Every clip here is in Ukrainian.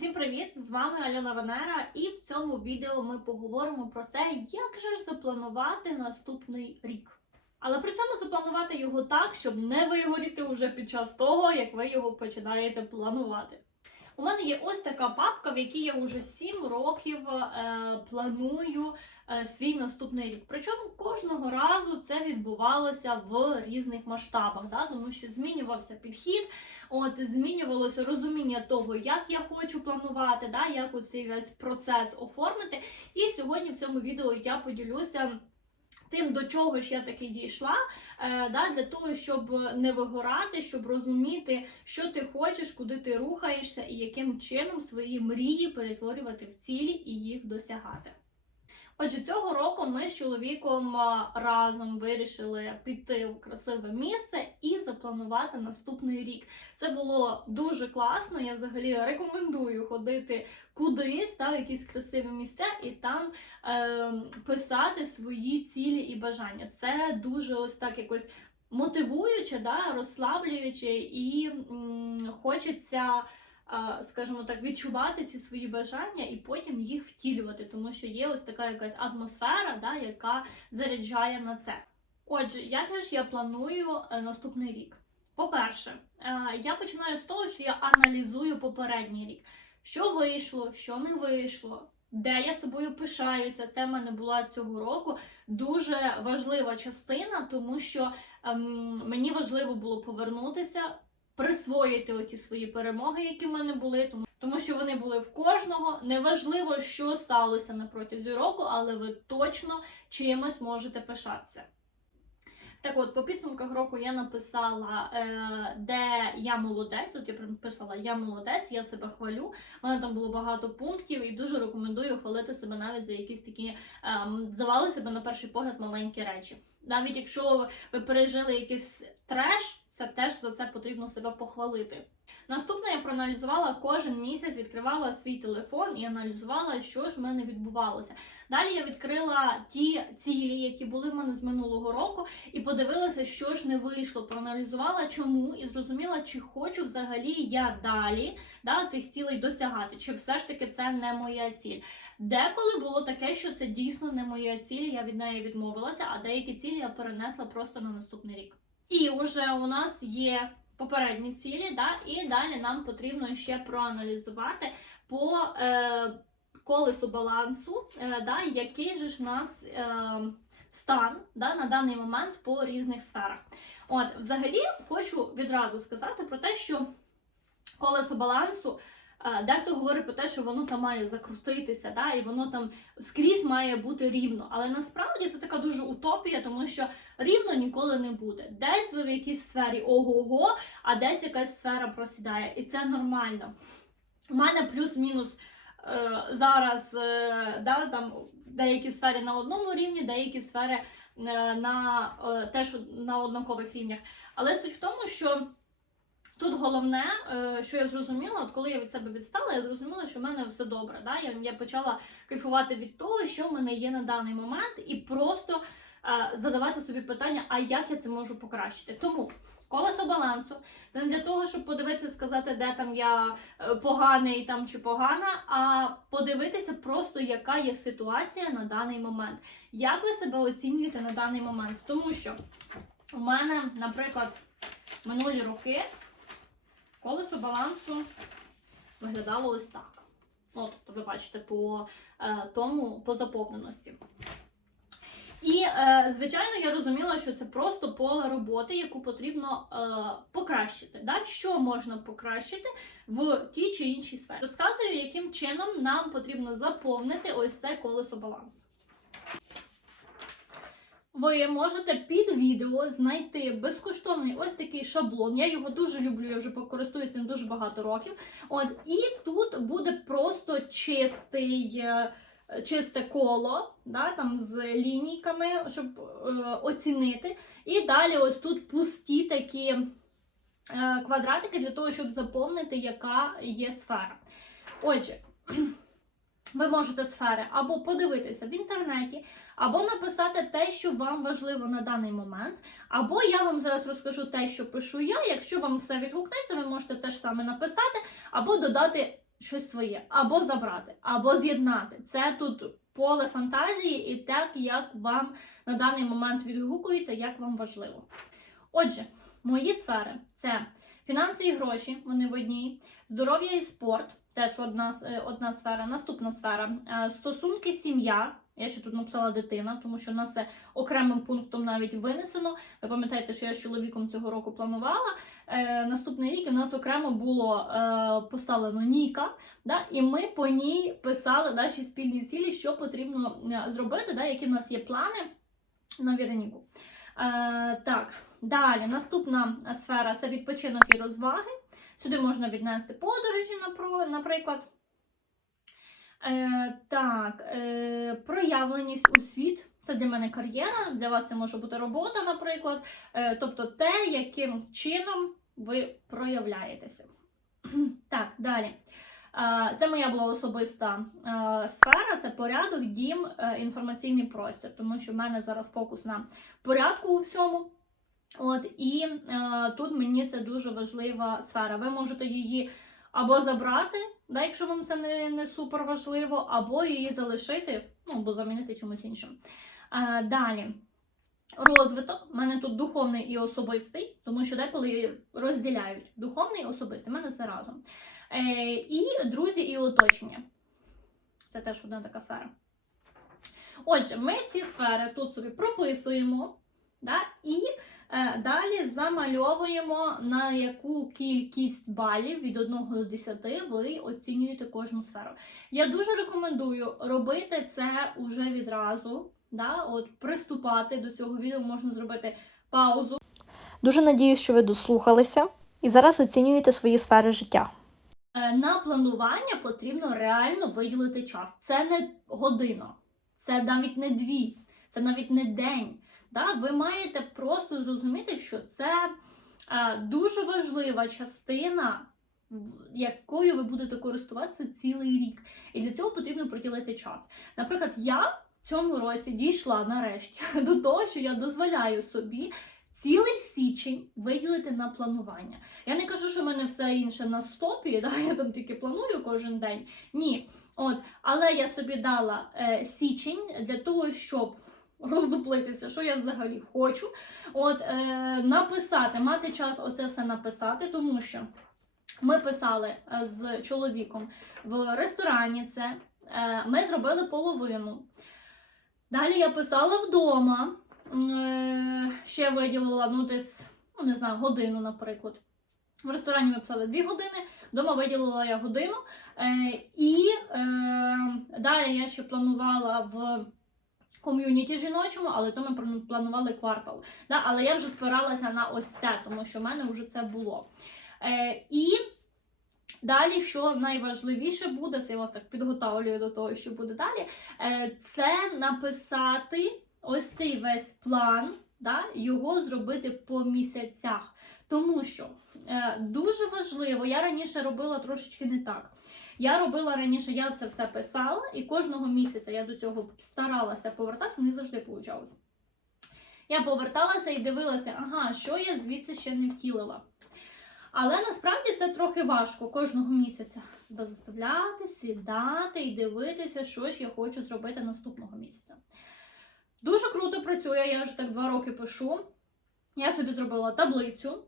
Усім привіт! З вами Альона Венера, і в цьому відео ми поговоримо про те, як же ж запланувати наступний рік. Але при цьому запланувати його так, щоб не вигоріти уже під час того, як ви його починаєте планувати. У мене є ось така папка, в якій я вже 7 років е, планую е, свій наступний рік. Причому кожного разу це відбувалося в різних масштабах, да? тому що змінювався підхід, от змінювалося розуміння того, як я хочу планувати, да? як оцей весь процес оформити. І сьогодні в цьому відео я поділюся. Тим, до чого ж я таки дійшла, е, да, для того, щоб не вигорати, щоб розуміти, що ти хочеш, куди ти рухаєшся і яким чином свої мрії перетворювати в цілі і їх досягати. Отже, цього року ми з чоловіком разом вирішили піти в красиве місце запланувати наступний рік. Це було дуже класно. Я взагалі рекомендую ходити кудись, та, в якісь красиві місця, і там е, писати свої цілі і бажання. Це дуже ось так якось мотивуюче, да, розслаблююче і м, хочеться скажімо так, відчувати ці свої бажання і потім їх втілювати, тому що є ось така якась атмосфера, да, яка заряджає на це. Отже, як же ж я планую е, наступний рік? По-перше, е, я починаю з того, що я аналізую попередній рік, що вийшло, що не вийшло. Де я собою пишаюся, це в мене була цього року дуже важлива частина, тому що ем, мені важливо було повернутися, присвоїти оті свої перемоги, які в мене були, тому, тому що вони були в кожного. Неважливо, що сталося на протязі року, але ви точно чимось можете пишатися. Так от, по підсумках року я написала, е, де я молодець. От я написала Я молодець, я себе хвалю. У мене там було багато пунктів і дуже рекомендую хвалити себе навіть за якісь такі ем, здавали себе на перший погляд маленькі речі. Навіть якщо ви пережили якийсь треш, це теж за це потрібно себе похвалити. Наступне я проаналізувала кожен місяць, відкривала свій телефон і аналізувала, що ж в мене відбувалося. Далі я відкрила ті цілі, які були в мене з минулого року, і подивилася, що ж не вийшло. Проаналізувала, чому і зрозуміла, чи хочу взагалі я далі да, цих цілей досягати, чи все ж таки це не моя ціль. Деколи було таке, що це дійсно не моя ціль, я від неї відмовилася, а деякі цілі я перенесла просто на наступний рік. І вже у нас є попередні цілі, да, і далі нам потрібно ще проаналізувати по е, колесу балансу, е, да, який же ж у нас е, стан да, на даний момент по різних сферах. От, взагалі, хочу відразу сказати про те, що колесо балансу. Дехто говорить про те, що воно там має закрутитися, да, і воно там скрізь має бути рівно. Але насправді це така дуже утопія, тому що рівно ніколи не буде. Десь ви в якійсь сфері ого-го, а десь якась сфера просідає. І це нормально. У мене плюс-мінус е, зараз е, да, там деякі сфери на одному рівні, деякі сфери е, на е, теж на однакових рівнях. Але суть в тому, що. Тут головне, е, що я зрозуміла, от коли я від себе відстала, я зрозуміла, що в мене все добре. Да? Я, я почала кайфувати від того, що в мене є на даний момент, і просто е, задавати собі питання, а як я це можу покращити. Тому колесо балансу це не для того, щоб подивитися, сказати, де там я е, поганий там чи погана, а подивитися просто, яка є ситуація на даний момент. Як ви себе оцінюєте на даний момент? Тому що у мене, наприклад, минулі роки колесо балансу виглядало ось так. Ну, тобто ви бачите по е, тому по заповненості. І, е, звичайно, я розуміла, що це просто поле роботи, яку потрібно е, покращити. Да? Що можна покращити в тій чи іншій сфері. Розказую, яким чином нам потрібно заповнити ось це колесо балансу. Ви можете під відео знайти безкоштовний ось такий шаблон. Я його дуже люблю, я вже користуюся ним дуже багато років. От, і тут буде просто чистий. е, чисте коло, да, там з лінійками, щоб е, оцінити. І далі ось тут пусті такі е, квадратики для того, щоб заповнити, яка є сфера. Отже, ви можете сфери або подивитися в інтернеті, або написати те, що вам важливо на даний момент. Або я вам зараз розкажу те, що пишу я. Якщо вам все відгукнеться, ви можете теж саме написати, або додати щось своє, або забрати, або з'єднати. Це тут поле фантазії і так, як вам на даний момент відгукується, як вам важливо. Отже, мої сфери це фінанси і гроші, вони в одній, здоров'я і спорт, теж одна, е, одна сфера. Наступна сфера е, стосунки, сім'я. Я ще тут написала дитина, тому що у нас це окремим пунктом навіть винесено. Ви пам'ятаєте, що я з чоловіком цього року планувала. Е, наступний рік в нас окремо було е, поставлено Ніка, да, і ми по ній писали наші спільні цілі, що потрібно е, зробити, да, які в нас є плани на Віроніку. Е, так, далі наступна сфера це відпочинок і розваги. Сюди можна віднести подорожі, наприклад. Е, так, е, проявленість у світ це для мене кар'єра, для вас це може бути робота, наприклад. Е, тобто те, яким чином ви проявляєтеся. Так, далі. Е, Це моя була особиста е, сфера, це порядок, дім, е, інформаційний простір, тому що в мене зараз фокус на порядку у всьому. От, і е, тут мені це дуже важлива сфера. Ви можете її або забрати, да, якщо вам це не, не супер важливо, або її залишити, ну, або замінити чимось іншим. Е, далі. Розвиток. У мене тут духовний і особистий, тому що деколи розділяють духовний і особистий, у мене це разом. Е, і друзі і оточення. Це теж одна така сфера. Отже, ми ці сфери тут собі прописуємо, да, і далі замальовуємо, на яку кількість балів від 1 до 10 ви оцінюєте кожну сферу. Я дуже рекомендую робити це уже відразу. Да, от приступати до цього відео можна зробити паузу. Дуже надіюсь, що ви дослухалися і зараз оцінюєте свої сфери життя. Е, На планування потрібно реально виділити час. Це не година, це навіть не дві, це навіть не день. Да? Ви маєте просто зрозуміти, що це е, дуже важлива частина, якою ви будете користуватися цілий рік. І для цього потрібно приділити час. Наприклад, я в цьому році дійшла нарешті до того, що я дозволяю собі цілий січень виділити на планування. Я не кажу, що в мене все інше на стопі, да, я там тільки планую кожен день. Ні. От, але я собі дала е, січень для того, щоб роздуплитися, що я взагалі хочу. От, е, написати, мати час оце все написати, тому що ми писали е, з чоловіком в ресторані це. Е, ми зробили половину. Далі я писала вдома. Е, ще виділила ну, десь, ну не знаю, годину, наприклад. В ресторані ми писали 2 години, вдома виділила я годину. Е, і е, далі я ще планувала в ком'юніті жіночому, але то ми планували квартал. Да? Але я вже спиралася на ось це, тому що в мене вже це було. Е, і далі, що найважливіше буде, це я вас так підготовлюю до того, що буде далі, е, це написати ось цей весь план, да? його зробити по місяцях. Тому що е, дуже важливо, я раніше робила трошечки не так. Я робила раніше, я все все писала, і кожного місяця я до цього старалася повертатися, не завжди вийшло. Я поверталася і дивилася, ага, що я звідси ще не втілила. Але насправді це трохи важко кожного місяця себе заставляти, сідати і дивитися, що ж я хочу зробити наступного місяця. Дуже круто працює, я вже так два роки пишу. Я собі зробила таблицю,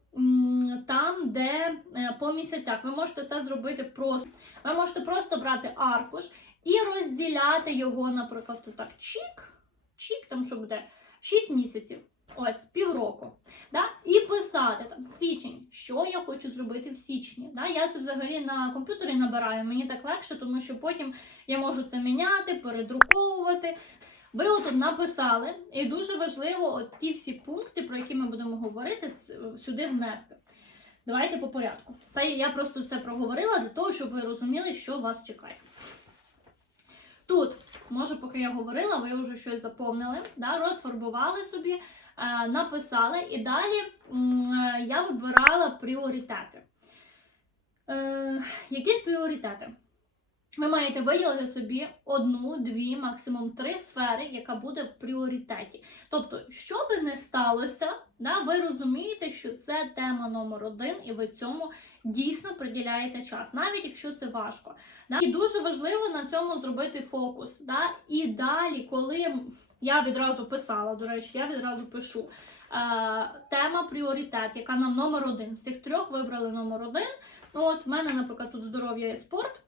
там, де е, по місяцях ви можете це зробити просто. Ви можете просто брати аркуш і розділяти його, наприклад, так чік, чік, там що буде 6 місяців, ось півроку. Да? І писати там січень, що я хочу зробити в січні. Да? Я це взагалі на комп'ютері набираю, мені так легше, тому що потім я можу це міняти, передруковувати. Ви отут написали, і дуже важливо от ті всі пункти, про які ми будемо говорити, сюди внести. Давайте по порядку. Це я просто це проговорила для того, щоб ви розуміли, що вас чекає. Тут, може, поки я говорила, ви вже щось заповнили, да, розфарбували собі, е, написали, і далі е, я вибирала пріоритети. Е, які ж пріоритети? Ви маєте виділити собі одну, дві, максимум три сфери, яка буде в пріоритеті. Тобто, що би не сталося, да, ви розумієте, що це тема номер один, і ви цьому дійсно приділяєте час, навіть якщо це важко. Да? І дуже важливо на цьому зробити фокус. Да? І далі, коли я відразу писала, до речі, я відразу пишу. Тема пріоритет, яка нам номер один. З цих трьох вибрали номер один. От в мене, наприклад, тут здоров'я і спорт.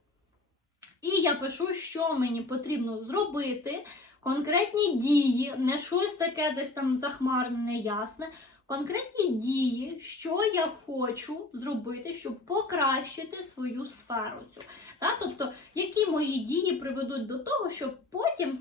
І я пишу, що мені потрібно зробити, конкретні дії, не щось таке десь там захмарне, неясне. Конкретні дії, що я хочу зробити, щоб покращити свою сферу. Цю. Та? Тобто, які мої дії приведуть до того, щоб потім,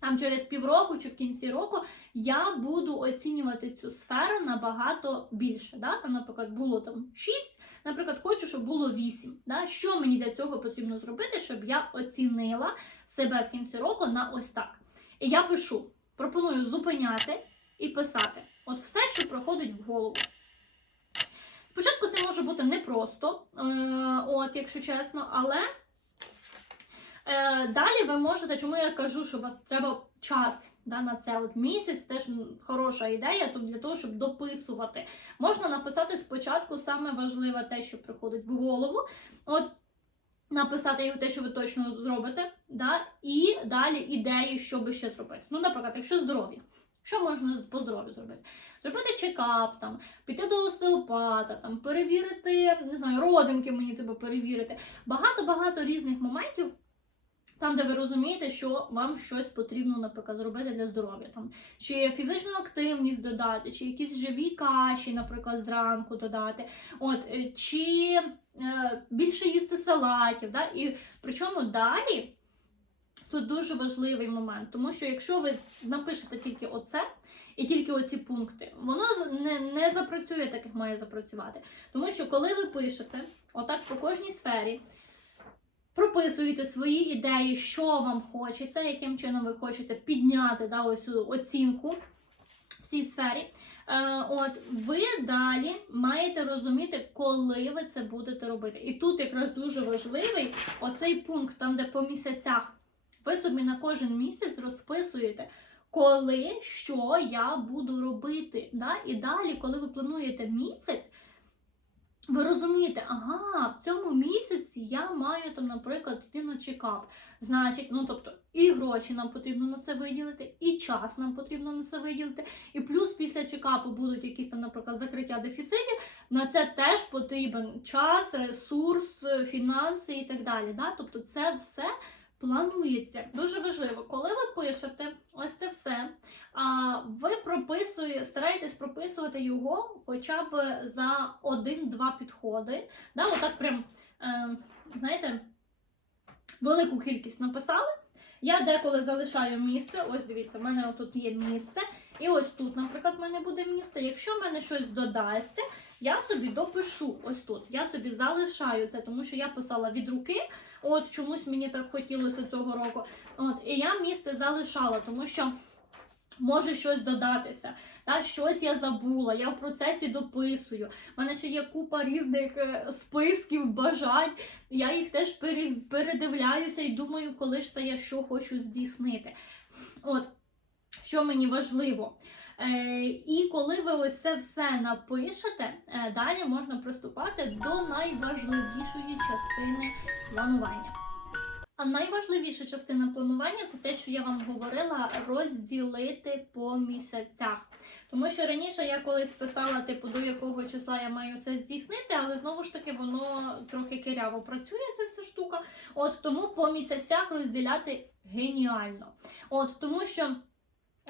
там через півроку чи в кінці року, я буду оцінювати цю сферу набагато більше. Да? Там, наприклад, було там 6, наприклад, хочу, щоб було 8. Да? Що мені для цього потрібно зробити, щоб я оцінила себе в кінці року на ось так. І я пишу, пропоную зупиняти і писати. От все, що проходить в голову. Спочатку це може бути непросто, е, от, якщо чесно, але е, далі ви можете, чому я кажу, що вам треба час да, на це от місяць, теж хороша ідея, тобто для того, щоб дописувати. Можна написати спочатку саме важливе те, що приходить в голову. От написати його те, що ви точно зробите, да, і далі ідеї, що би ще зробити. Ну, наприклад, якщо здоров'я. Що можна по здоров'ю зробити? Зробити чекап, там, піти до остеопата, там, перевірити, не знаю, родинки мені треба перевірити. Багато-багато різних моментів, там, де ви розумієте, що вам щось потрібно, наприклад, зробити для здоров'я. Там, чи фізичну активність додати, чи якісь живі каші, наприклад, зранку додати. От, е, чи е, більше їсти салатів. Да? І причому далі. Тут дуже важливий момент, тому що якщо ви напишете тільки оце і тільки оці пункти, воно не, не запрацює так, як має запрацювати. Тому що коли ви пишете отак по кожній сфері, прописуєте свої ідеї, що вам хочеться, яким чином ви хочете підняти да, ось цю оцінку в цій сфері. Е, от ви далі маєте розуміти, коли ви це будете робити. І тут якраз дуже важливий оцей пункт, там де по місяцях. Ви собі на кожен місяць розписуєте, коли що я буду робити. Да? І далі, коли ви плануєте місяць, ви розумієте, ага, в цьому місяці я маю там, наприклад, йти на чекап. Значить, ну тобто, і гроші нам потрібно на це виділити, і час нам потрібно на це виділити. І плюс після чекапу будуть якісь там, наприклад, закриття дефіцитів. На це теж потрібен час, ресурс, фінанси і так далі. Да? Тобто, це все планується. Дуже важливо, коли ви пишете ось це все, а ви прописує, стараєтесь прописувати його хоча б за один-два підходи. Да, отак прям, е, знаєте, велику кількість написали. Я деколи залишаю місце. Ось дивіться, в мене тут є місце. І ось тут, наприклад, в мене буде місце. Якщо в мене щось додасться, я собі допишу ось тут. Я собі залишаю це, тому що я писала від руки. От чомусь мені так хотілося цього року. От, і я місце залишала, тому що може щось додатися. Та, щось я забула, я в процесі дописую. У мене ще є купа різних е, списків, бажань. Я їх теж передивляюся і думаю, коли ж це я що хочу здійснити. От, що мені важливо. Е, і коли ви ось це все напишете, е, далі можна приступати до найважливішої частини планування. А найважливіша частина планування це те, що я вам говорила, розділити по місяцях. Тому що раніше я колись писала, типу, до якого числа я маю все здійснити, але знову ж таки воно трохи киряво працює, ця вся штука. От тому по місяцях розділяти геніально. От тому що.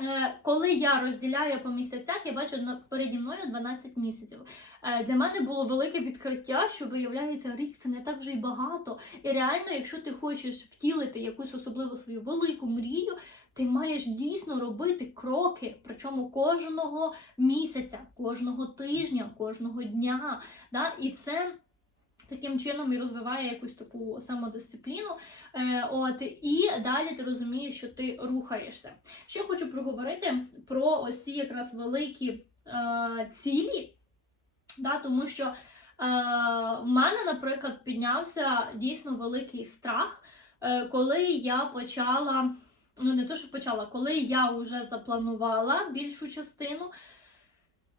Е, Коли я розділяю по місяцях, я бачу переді мною 12 місяців. Е, Для мене було велике відкриття, що виявляється, рік це не так вже й багато. І реально, якщо ти хочеш втілити якусь особливу свою велику мрію, ти маєш дійсно робити кроки, причому кожного місяця, кожного тижня, кожного дня. Да? І це. Таким чином і розвиває якусь таку самодисципліну. Е, от, і далі ти розумієш, що ти рухаєшся. Ще хочу проговорити про ось ці якраз великі е, цілі, да, тому що в мене, наприклад, піднявся дійсно великий страх, е, коли я почала. Ну, не то, що почала, коли я вже запланувала більшу частину,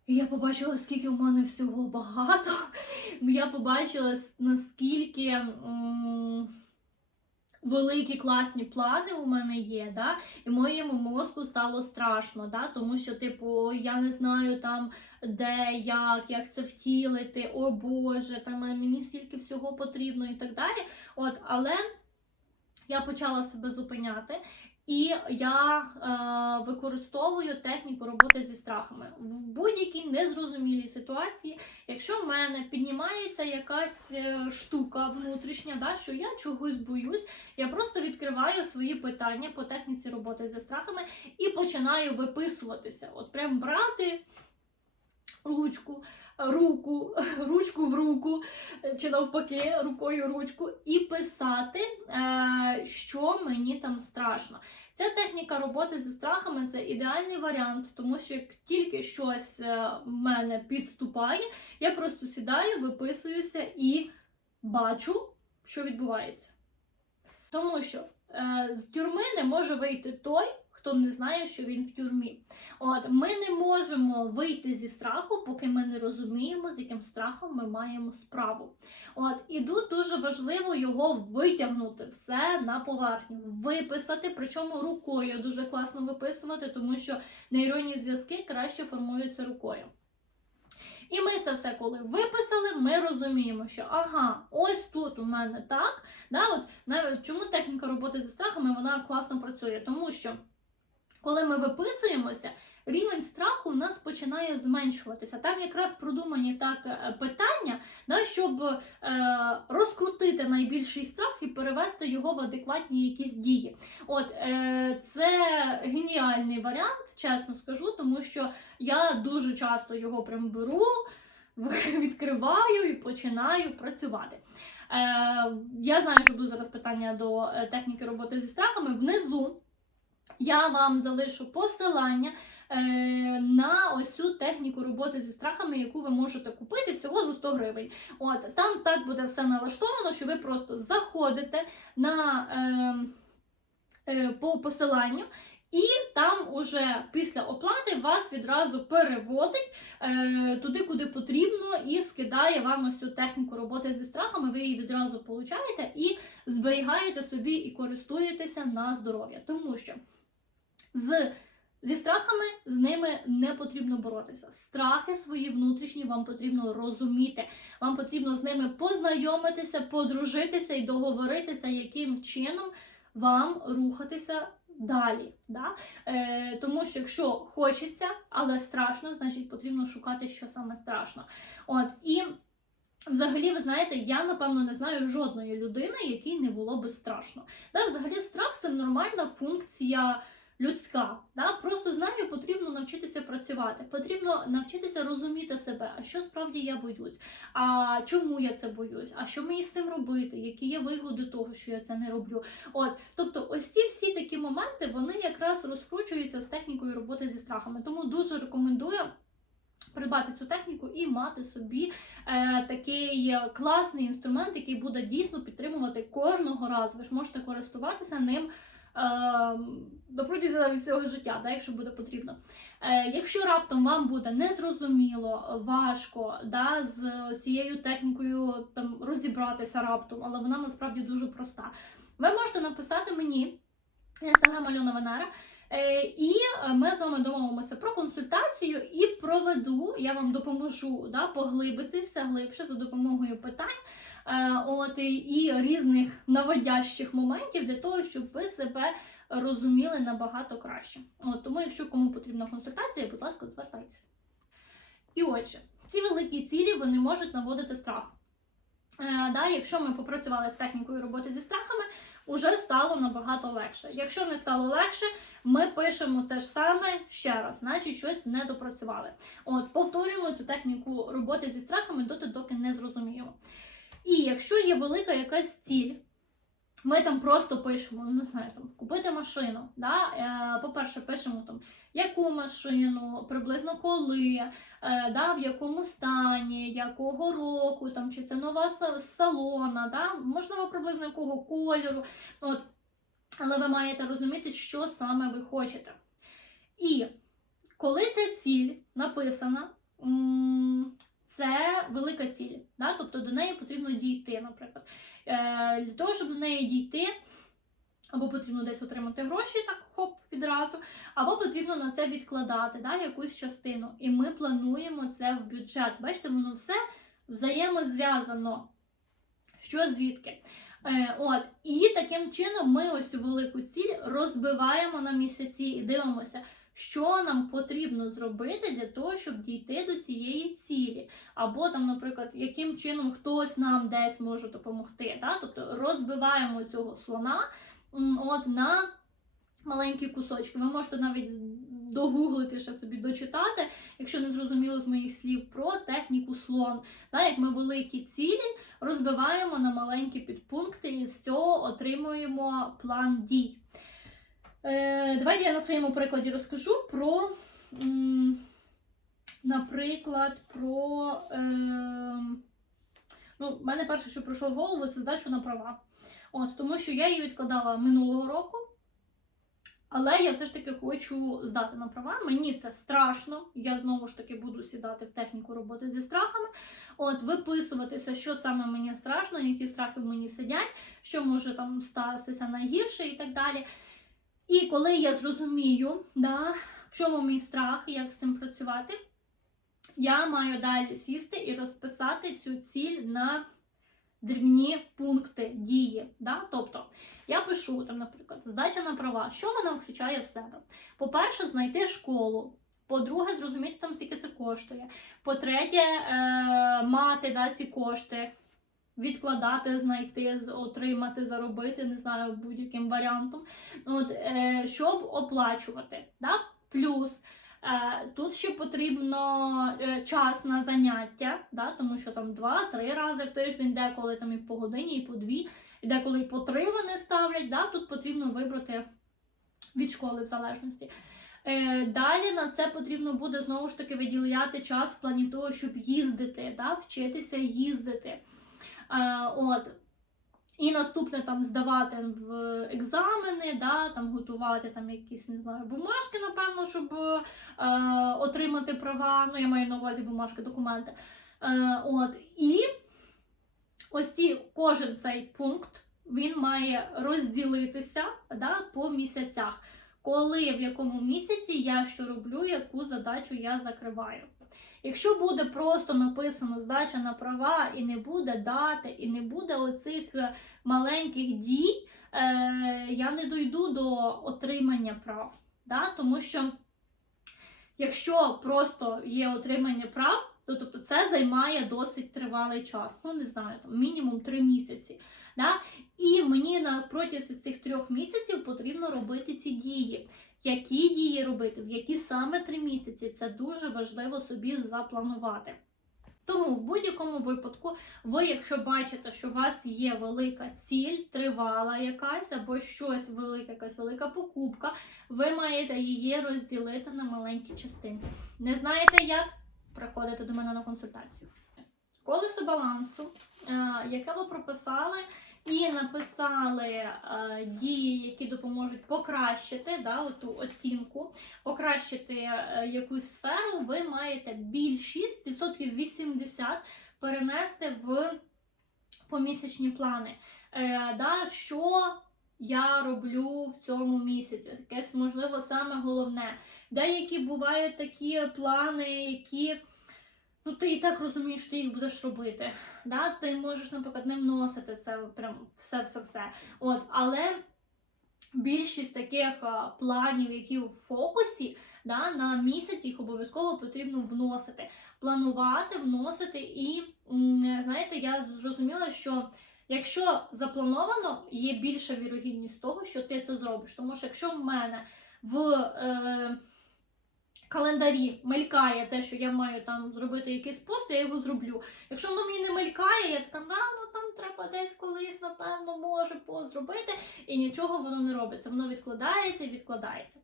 і я побачила, скільки в мене всього багато. Я побачила, наскільки м, великі класні плани у мене є, да? і моєму мозку стало страшно, да? тому що, типу, я не знаю там, де, як, як це втілити, о Боже, там мені стільки всього потрібно і так далі. От, але я почала себе зупиняти. І я е, використовую техніку роботи зі страхами в будь-якій незрозумілій ситуації. Якщо в мене піднімається якась е, штука внутрішня, да, що я чогось боюсь, я просто відкриваю свої питання по техніці роботи зі страхами і починаю виписуватися. От прям брати ручку, руку, ручку в руку, е, чи навпаки, рукою ручку, і писати, е, що мені там страшно. Ця техніка роботи зі страхами це ідеальний варіант, тому що як тільки щось е, в мене підступає, я просто сідаю, виписуюся і бачу, що відбувається. Тому що з тюрми не може вийти той, хто не знає, що він в тюрмі. От ми не можемо вийти зі страху, поки ми не розуміємо, з яким страхом ми маємо справу. От і тут дуже важливо його витягнути все на поверхню, виписати, причому рукою дуже класно виписувати, тому що нейронні зв'язки краще формуються рукою. І ми це все, коли виписали, ми розуміємо, що ага, ось тут у мене так. Да, от навіть чому техніка роботи зі страхами вона класно працює? Тому що коли ми виписуємося, рівень страху у нас починає зменшуватися. Там якраз продумані так е, питання, да, щоб е, розкрутити найбільший страх і перевести його в адекватні якісь дії. От е, це геніальний варіант, чесно скажу, тому що я дуже часто його прям беру. Відкриваю і починаю працювати. Е, я знаю, що буде зараз питання до е, техніки роботи зі страхами. Внизу я вам залишу посилання е, на ось цю техніку роботи зі страхами, яку ви можете купити всього за 100 гривень. От там так буде все налаштовано, що ви просто заходите на е, е, по посиланню. І там уже після оплати вас відразу переводить е, туди, куди потрібно, і скидає вам ось цю техніку роботи зі страхами. Ви її відразу получаєте і зберігаєте собі і користуєтеся на здоров'я. Тому що з, зі страхами з ними не потрібно боротися. Страхи свої внутрішні вам потрібно розуміти. Вам потрібно з ними познайомитися, подружитися і договоритися, яким чином вам рухатися далі. Да? Е, тому що якщо хочеться, але страшно, значить потрібно шукати, що саме страшно. От і. Взагалі, ви знаєте, я напевно не знаю жодної людини, якій не було би страшно. Да, взагалі, страх це нормальна функція людська. Да? Просто з нею потрібно навчитися працювати. Потрібно навчитися розуміти себе, а що справді я боюсь, а чому я це боюсь, а що мені з цим робити, які є вигоди того, що я це не роблю. От, тобто, ось ці всі такі моменти вони якраз розкручуються з технікою роботи зі страхами. Тому дуже рекомендую. Придбати цю техніку і мати собі е, такий класний інструмент, який буде дійсно підтримувати кожного разу. Ви ж можете користуватися ним е, до протязі всього життя, да, якщо буде потрібно. Е, якщо раптом вам буде незрозуміло, важко да, з цією технікою там, розібратися раптом, але вона насправді дуже проста. Ви можете написати мені інстаграм Альона Венера. Е, І ми з вами домовимося про консультацію і проведу. Я вам допоможу да, поглибитися глибше за допомогою питань е, от, і- різних наводящих моментів для того, щоб ви себе розуміли набагато краще. От, тому, якщо кому потрібна консультація, будь ласка, звертайтеся. І отже, ці великі цілі вони можуть наводити страх. Е, да, якщо ми попрацювали з технікою роботи зі страхами, уже стало набагато легше. Якщо не стало легше, ми пишемо те ж саме ще раз, значить щось не допрацювали. От, повторюємо цю техніку роботи зі страхами доти, доки не зрозуміємо. І якщо є велика якась ціль, ми там просто пишемо, ну не знаю, там купити машину. Да? Е, по-перше, пишемо там яку машину, приблизно коли, е, да, в якому стані, якого року, там, чи це нова салона, да? можливо, приблизно якого кольору. От. Але ви маєте розуміти, що саме ви хочете. І коли ця ціль написана, це велика ціль. Да? Тобто до неї потрібно дійти, наприклад. Е, Для того, щоб до неї дійти, або потрібно десь отримати гроші, так хоп, відразу, або потрібно на це відкладати да, якусь частину. І ми плануємо це в бюджет. Бачите, воно все взаємозв'язано. Що звідки? Е, от, і таким чином ми ось цю велику ціль розбиваємо на місяці і дивимося, що нам потрібно зробити для того, щоб дійти до цієї цілі. Або там, наприклад, яким чином хтось нам десь може допомогти. Да? Тобто розбиваємо цього слона от, на маленькі кусочки. Ви можете навіть догуглити ще собі дочитати, якщо не зрозуміло з моїх слів, про техніку слон. Да? Як ми великі цілі розбиваємо на маленькі підпункти і з цього отримуємо план дій. Е, давайте я на своєму прикладі розкажу про, наприклад, про. Е, ну, в мене перше, що прийшло в голову, це здачу на права. От, тому що я її відкладала минулого року. Але я все ж таки хочу здати на права. Мені це страшно. Я знову ж таки буду сідати в техніку роботи зі страхами. От, виписуватися, що саме мені страшно, які страхи в мені сидять, що може там статися найгірше і так далі. І коли я зрозумію, да, в чому мій страх як з цим працювати, я маю далі сісти і розписати цю ціль на дрібні пункти дії. Да? Тобто я пишу там, наприклад, здача на права, що вона включає в себе. По-перше, знайти школу. По-друге, зрозуміти там, скільки це коштує. По-третє, е, мати да, ці кошти, відкладати, знайти, отримати, заробити, не знаю, будь-яким варіантом. От, е, щоб оплачувати. Да? Плюс е, тут ще потрібно е, час на заняття, да? тому що там два-три рази в тиждень, деколи там і по годині, і по дві, і деколи і по три вони ставлять. Да? Тут потрібно вибрати від школи в залежності. Е, Далі на це потрібно буде знову ж таки виділяти час в плані того, щоб їздити, да? вчитися їздити. Е, От. І наступне там здавати в екзамени, да, там готувати там якісь, не знаю, бумажки, напевно, щоб е, отримати права. Ну, я маю на увазі бумажки, документи. Е, от. І ось ці, кожен цей пункт він має розділитися да, по місяцях. Коли в якому місяці я що роблю, яку задачу я закриваю. Якщо буде просто написано здача на права, і не буде дати, і не буде оцих е, маленьких дій, е, я не дойду до отримання прав. Да? Тому що якщо просто є отримання прав, то тобто це займає досить тривалий час. Ну, не знаю, там мінімум 3 місяці. Да? І мені на протязі цих трьох місяців потрібно робити ці дії. Які дії робити, в які саме три місяці, це дуже важливо собі запланувати. Тому в будь-якому випадку, ви, якщо бачите, що у вас є велика ціль, тривала якась, або щось велике, якась велика покупка, ви маєте її розділити на маленькі частинки. Не знаєте як? Приходите до мене на консультацію. Колесо балансу, е, яке ви прописали, і написали е, дії, які допоможуть покращити да, оту оцінку, покращити е, якусь сферу, ви маєте більшість, відсотків 80 перенести в помісячні плани. Е, да, що я роблю в цьому місяці? Якесь, можливо, саме головне. Деякі бувають такі плани, які. Ну, ти і так розумієш, що ти їх будеш робити. Да? Ти можеш, наприклад, не вносити це прям все-все-все. От, але більшість таких а, планів, які в фокусі, да, на місяць їх обов'язково потрібно вносити, планувати, вносити. І знаєте, я зрозуміла, що якщо заплановано, є більша вірогідність того, що ти це зробиш. Тому що якщо в мене в. Е, календарі мелькає те, що я маю там зробити якийсь пост, я його зроблю. Якщо воно мені не мелькає, я така, да, ну там треба десь колись, напевно, може пост зробити, і нічого воно не робиться. Воно відкладається і відкладається.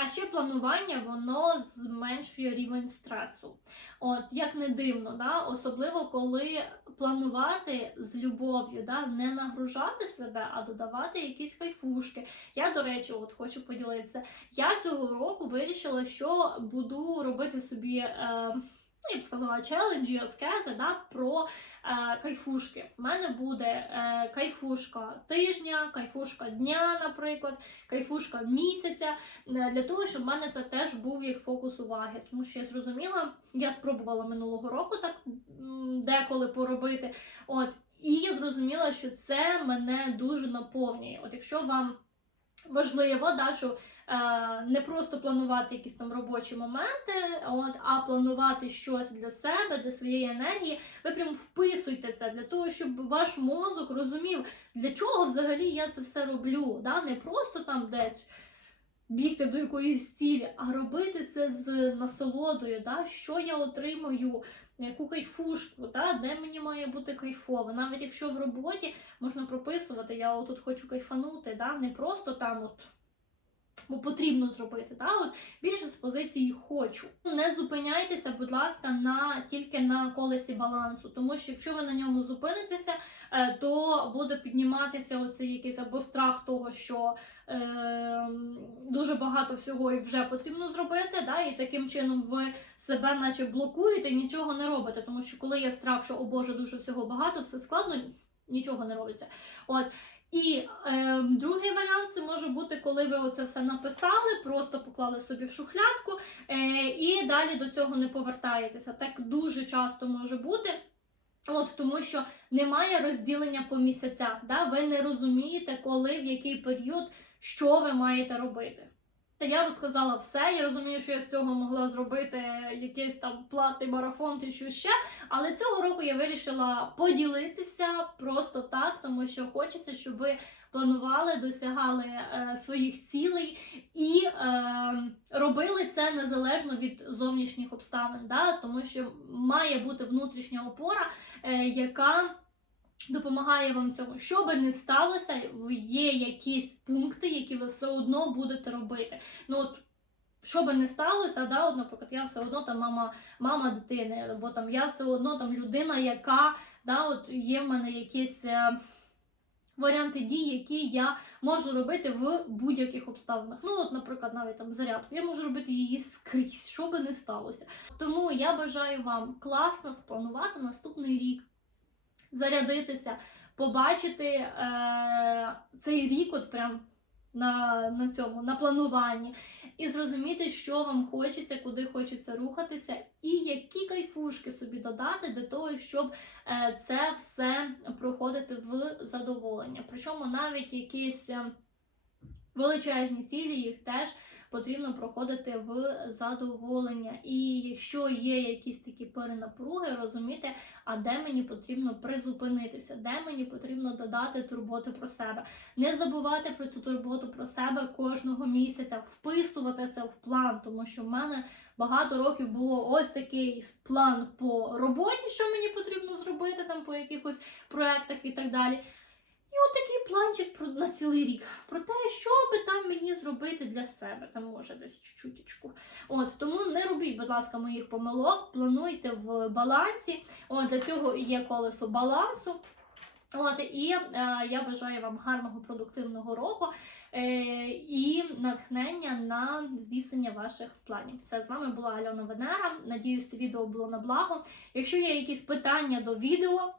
А ще планування воно зменшує рівень стресу. От як не дивно, да? особливо коли планувати з любов'ю, да? не нагружати себе, а додавати якісь кайфушки. Я, до речі, от хочу поділитися. Я цього року вирішила, що буду робити собі. Е, Ну, я б сказала, челенджі, аскези да, про е, кайфушки. У мене буде е, кайфушка тижня, кайфушка дня, наприклад, кайфушка місяця. Е, Для того, щоб в мене це теж був як фокус уваги. Тому що я зрозуміла, я спробувала минулого року так деколи поробити. От, і я зрозуміла, що це мене дуже наповнює. От якщо вам важливо, да, що е, не просто планувати якісь там робочі моменти, от, а планувати щось для себе, для своєї енергії, ви прям вписуйте це для того, щоб ваш мозок розумів, для чого взагалі я це все роблю. Да? Не просто там десь. Бігти до якоїсь цілі, а робити це з насолодою, да? що я отримую, яку кайфушку, да? де мені має бути кайфово. Навіть якщо в роботі можна прописувати, я отут хочу кайфанути, да? не просто там от. Бо потрібно зробити, да? от більше з позиції хочу. Не зупиняйтеся, будь ласка, на тільки на колесі балансу, тому що якщо ви на ньому зупинитеся, е, то буде підніматися оцей якийсь або страх того, що е, дуже багато всього і вже потрібно зробити, да? і таким чином ви себе наче блокуєте, нічого не робите. Тому що коли є страх, що о Боже, дуже всього багато, все складно, нічого не робиться. От. І е, другий варіант це може бути, коли ви оце все написали, просто поклали собі в шухлядку е, і далі до цього не повертаєтеся. Так дуже часто може бути. От тому, що немає розділення по місяцях. Да? Ви не розумієте, коли в який період що ви маєте робити. Я розказала все. Я розумію, що я з цього могла зробити якийсь там платний марафон чи щось ще. Але цього року я вирішила поділитися просто так, тому що хочеться, щоб ви планували, досягали е, своїх цілей і е, робили це незалежно від зовнішніх обставин, да? тому що має бути внутрішня опора, е, яка допомагає вам в цьому. Що би не сталося, є якісь пункти, які ви все одно будете робити. Ну от що би не сталося, да, от, наприклад, я все одно там мама, мама дитини, або там я все одно там людина, яка да, от є в мене якісь. Е, Варіанти дій, які я можу робити в будь-яких обставинах. Ну, от, наприклад, навіть там зарядку. Я можу робити її скрізь, що би не сталося. Тому я бажаю вам класно спланувати наступний зарядитися, побачити е- цей рік, от прям на, на цьому, на плануванні, і зрозуміти, що вам хочеться, куди хочеться рухатися, і які кайфушки собі додати для того, щоб е, це все проходити в задоволення. Причому навіть якісь е, величезні цілі їх теж потрібно проходити в задоволення. І якщо є якісь такі перенапруги, розуміти, а де мені потрібно призупинитися, де мені потрібно додати турботи про себе. Не забувати про цю турботу про себе кожного місяця, вписувати це в план, тому що в мене багато років було ось такий план по роботі, що мені потрібно зробити там по якихось проектах і так далі. І от такий планчик на цілий рік про те, що би там мені зробити для себе, там може десь чуть-чуточку. От тому не робіть, будь ласка, моїх помилок, плануйте в балансі. От для цього є колесо балансу. От і е, я бажаю вам гарного продуктивного року е, і натхнення на здійснення ваших планів. Все з вами була Альона Венера. Надіюсь, це відео було на благо. Якщо є якісь питання до відео.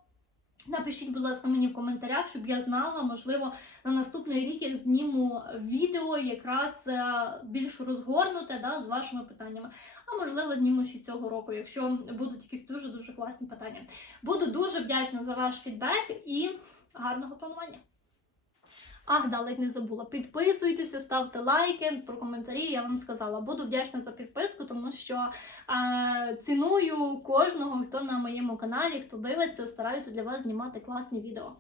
Напишіть, будь ласка, мені в коментарях, щоб я знала, можливо, на наступний рік я зніму відео якраз е, більш розгорнуте да, з вашими питаннями. А можливо, зніму ще цього року, якщо будуть якісь дуже-дуже класні питання. Буду дуже вдячна за ваш фідбек і гарного планування. Ах, да, ледь не забула. Підписуйтеся, ставте лайки, про коментарі я вам сказала. Буду вдячна за підписку, тому що е, ціную кожного, хто на моєму каналі, хто дивиться, стараюся для вас знімати класні відео.